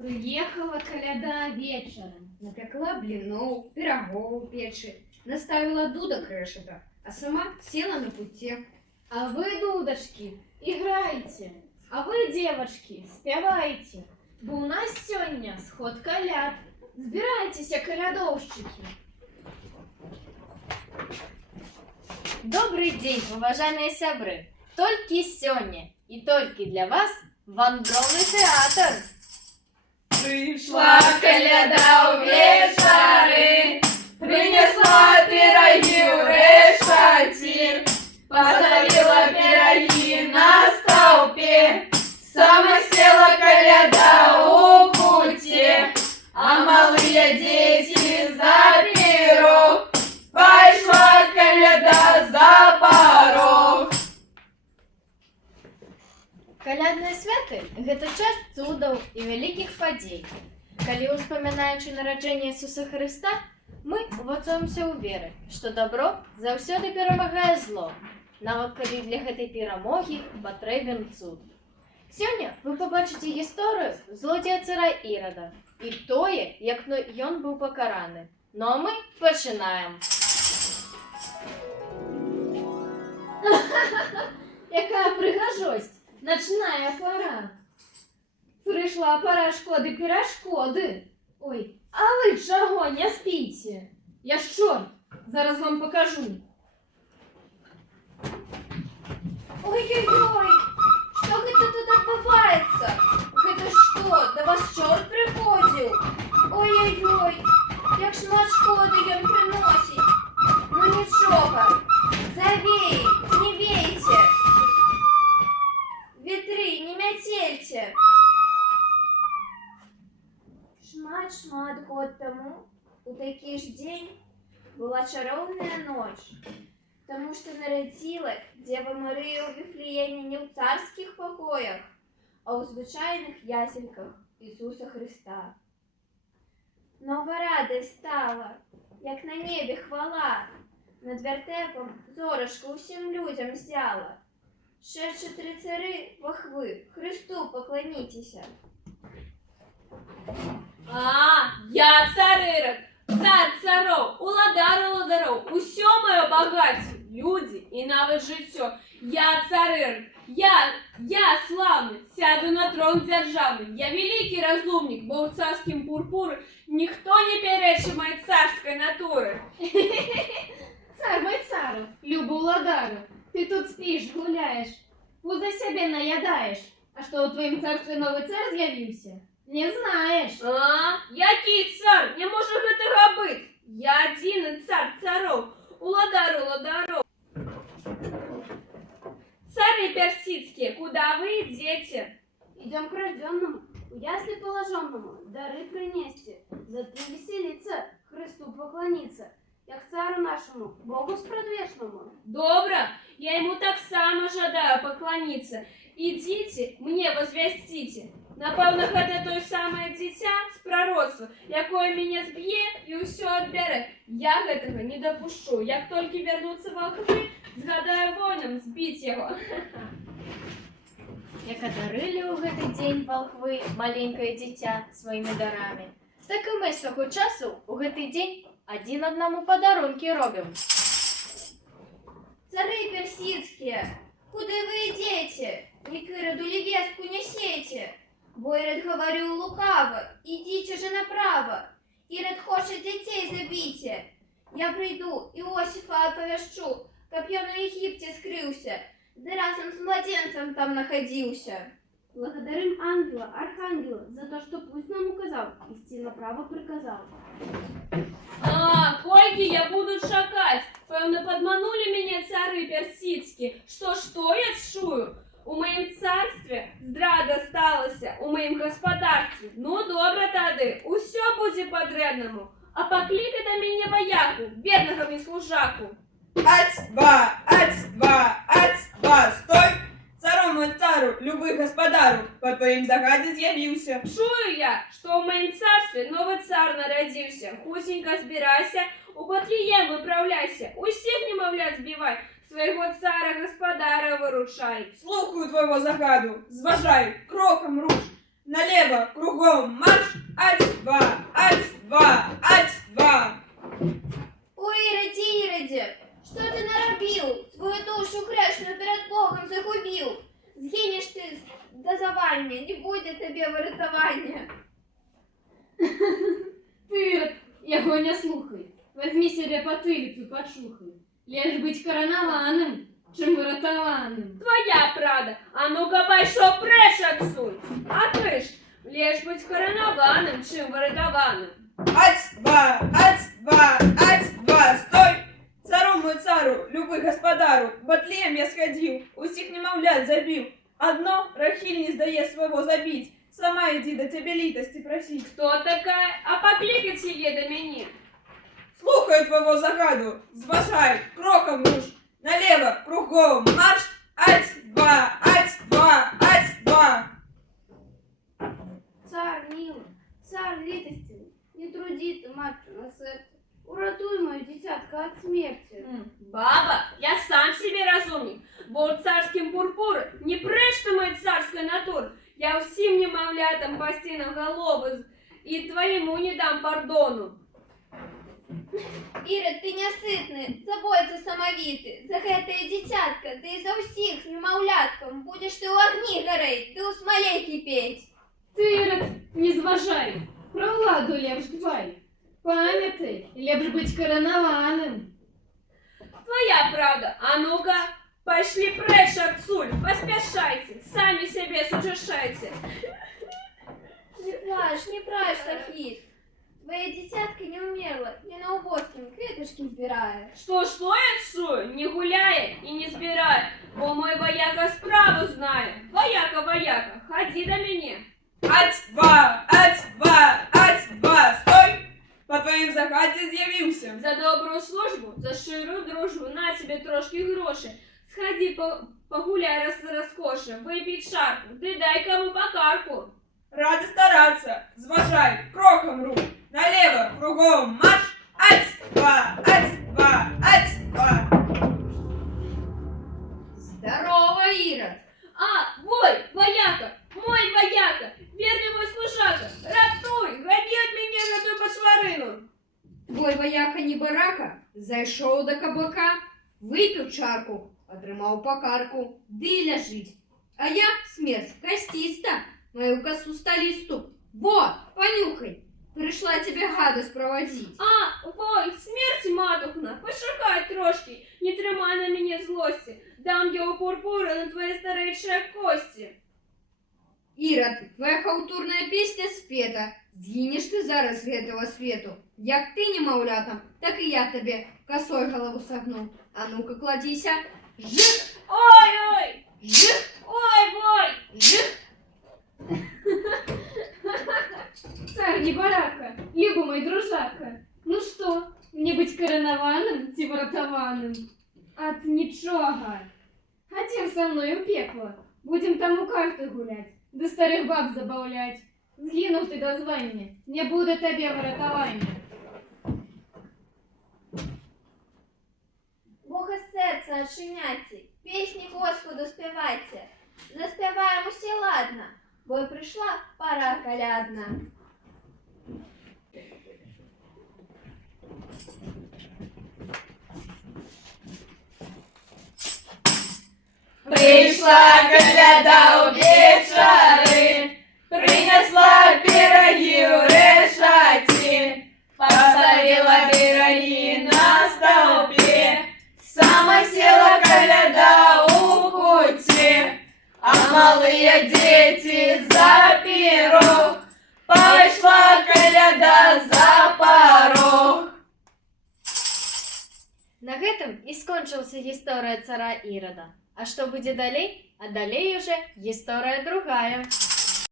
Приехала коляда вечером. Напекла блинов, пирогов у печи, наставила дудок решета, а сама села на путе. А вы, дудочки, играете. А вы, девочки, спявайте. Бо у нас сегодня сход коляд. Збирайтесь, колядовщики. Добрый день, уважаемые сябры! Только сегодня и только для вас вандровый театр. Пришла коляда у вечері, принесла пироги у решаті, поставила пироги на столпе, сама села коляда у путе, а малые дети за пирог, пошла коляда за порог. Калядные святы – это час цудов и великих подей. Коли успоминаючи народжение Иисуса Христа, мы воцуемся у веры, что добро завсёды перемагае зло. Нават коли для этой перемоги потребен цуд. Сегодня вы побачите историю злодея цара Ірода и тое, як ён был покараны. Ну а мы починаем. Яка пригожость! Ночная пора. Прийшла пора шкоди пірашкоди. Ой, а ви чого не спите? Я ж чорт, зараз вам покажу. Ой-ой-ой, что это тут отбывается? Это что, до вас черт приходил? Ой-ой-ой, як ж наш шкоди ён приносит. Ну ничего, завей, не вейте. Ветры, не метельте. Шмат год тому, у такий ж день, была чаровная ночь, потому что народила Дева Мария у Вифлееме не в царских покоях, а у звичайных ясельках Ісуса Христа. Нова радость стала, як на небі хвала, над вертепом зорошка усім людям взяла. Шедші три цари, вохви, Христу поклонитеся. Я цар Ирод, цар царов, уладар уладаров, усё моё богатство, люди и навык життя. Я цар Ирод, я славный, сяду на трон державный, я великий разумник, бо в царским пурпуре никто не перечит моей царской натуры. Цар мой цару, любу ладару, ты тут спишь, гуляешь, за себе наядаешь. А что у твоем царстве новый царь з'явився? Не знаешь. Який цар? Не може гэтага быць. Я один цар царов, уладар уладаров. Цари персидские, куда вы идете? Идем к рожденному, у ясли положенному, дары принести, за ты веселиться, Христу поклониться, як цару нашему, Богу спрадвечному. Добро, я ему так само жадаю поклониться. Идите, мне возвестите. Напевно, гэта той самое дитя з пророцтва, якое меня зб'є і ўсё адбярэ. Я гэтага не допущу. Як толькі вернуцца волхвы, згадаю воінам збіць яго. Як одарили у гэты дзень волхвы маленькое дитя своими дарами, так и мы свого часу у гэты дзень один одному подарунки робим. Цары персидские, куда вы идете? Ни к Ироду ли вестку несете? Бо Ирод говорю лукаво, идите же направо. Ирод хочет детей забите. Я приду, Иосифа оповещу, как я на Египте скрылся, да разом с младенцем там находился. Благодарим ангела, архангела, за то, что пусть нам указал, идти направо приказал. Кольки я буду шакать. Певно, подманули меня цары персидские. Что я чую? У моем царстве здрада сталася, у моем господарстве. Ну, добре тады, усё будзе по-древному. А покликай до меня вояку, верного мне служаку. Аць-два, стой! Царом мой цару, любый господару, по твоим загадзе з'явіўся. Чую я, что у моем царстве новый цар народился. Хусенько збирайся, у Вифлеем выправляйся, усіх немовлят збивай, своего цара-господара вырушай. Слухаю твоего загаду, зважай, кроком руш. Налево, кругом марш! Ать-два, ать-два, ать-два! Ой, Ироде, что ты наробил? Свою душу грешную перед Богом загубил. Згинешь ты до завальня, не будет тебе врятування. Ты, яго не слухай. Возьми себе потылицу, почухай. Лишь быть коронованным, чем выратованным. Твоя правда. А ну-ка пошел прочь отсюда. А ты ж лишь быть коронованным, чем выратованным. Ать-два, ать-два, ать-два, стой! Цару мой цару, любый господару, в Батлеем я сходил, усіх немовлят забил. Одно Рахиль не сдае своего забить, сама иди до тебе литости просить. Кто такая? А покликать ее до меня. Слухаю твоего загаду, зважай, кроком руш, налево, кругом марш, ать-два, ать-два, ать-два. Цар милый, цар литостивый, не труди ты, матушка, на сердце. Уратуй мою дитятка от смерти. Баба, я сам себе разумник, бо царским пурпуром не пречь моей царской натуры. Я всем немовлятам по стенам головы и твоему не дам пардону. Ірод, ты нясытны, забойца самовіты. За гэтае дзіцятка, ды і за ўсіх з немаўляткам будзеш ты ў агні гарэць, ды ў смале кіпець. Ты, не зважай, про владу лепш дбай. Памятай, лепш быть коронованным. Твоя правда. А ну-ка, пошли прочь отсюда, поспешайте, сами себе сужешайте. Не плачь, Рахиль. Твоя дзіцятка не умерла, не на уборскім кветачкі збірае. Что я чую, не гуляя и не сбирая, бо мой вояка справу знает. Вояка, ходи до меня. Ать-два, ать-два, ать-два, стой! По твоїм загаді з'явився. За добрую службу, за щирую дружбу, на тебе трошки гроши. Сходи погуляй роскоши, выпей шарку, да дай кому по карку. Рада стараться, зважай, кроком рук, налево, кругом марш, ать-два, ать-два, ать-два. Здорово, Ирод! А, вой, вояка, мой вояка, верный мой служака, ратуй, гони от меня эту пошларину. Твой вояка не барака, зайшов до кабака, випив чарку, отримав по карку, ды ляжить. А я, смерть, костиста, мою косу столисту. Во, понюхай, пришла тебе гадость проводить. А, вой, смерть матухна, пошукай трошки, не тримай на меня злости, дам я у пурпура на твои старейшие кости. Ирод, твоя халтурная песня спета, згинеш ты зараз з гэтага свету. Як ты немаўлятам, так і я табе косой голову согну. А ну-ка кладися, жих, Ой, жих, вой, жих. Царь не барака, любимый дружака. Ну что, мне быть коронованным, ці выратованным? От нічого. Хотим со мной у пекло, будем там у карты гулять, да старых баб забавлять. Згинув ты до звання, не буде тебе врятування. Бога сердца отшиняйте, песни Господу спевайте. Заспеваем усе ладно, бо й пришла пора колядна. Прийшла коляда у вечори, принесла пироги у решаті, поставила пироги на столбі, сама села коляда у куті, а малые дети за пирог, пошла коляда за порог. На гэтым і скончылася гісторыя цара Ірода. А што будзе далей? А далей уже гісторыя другая.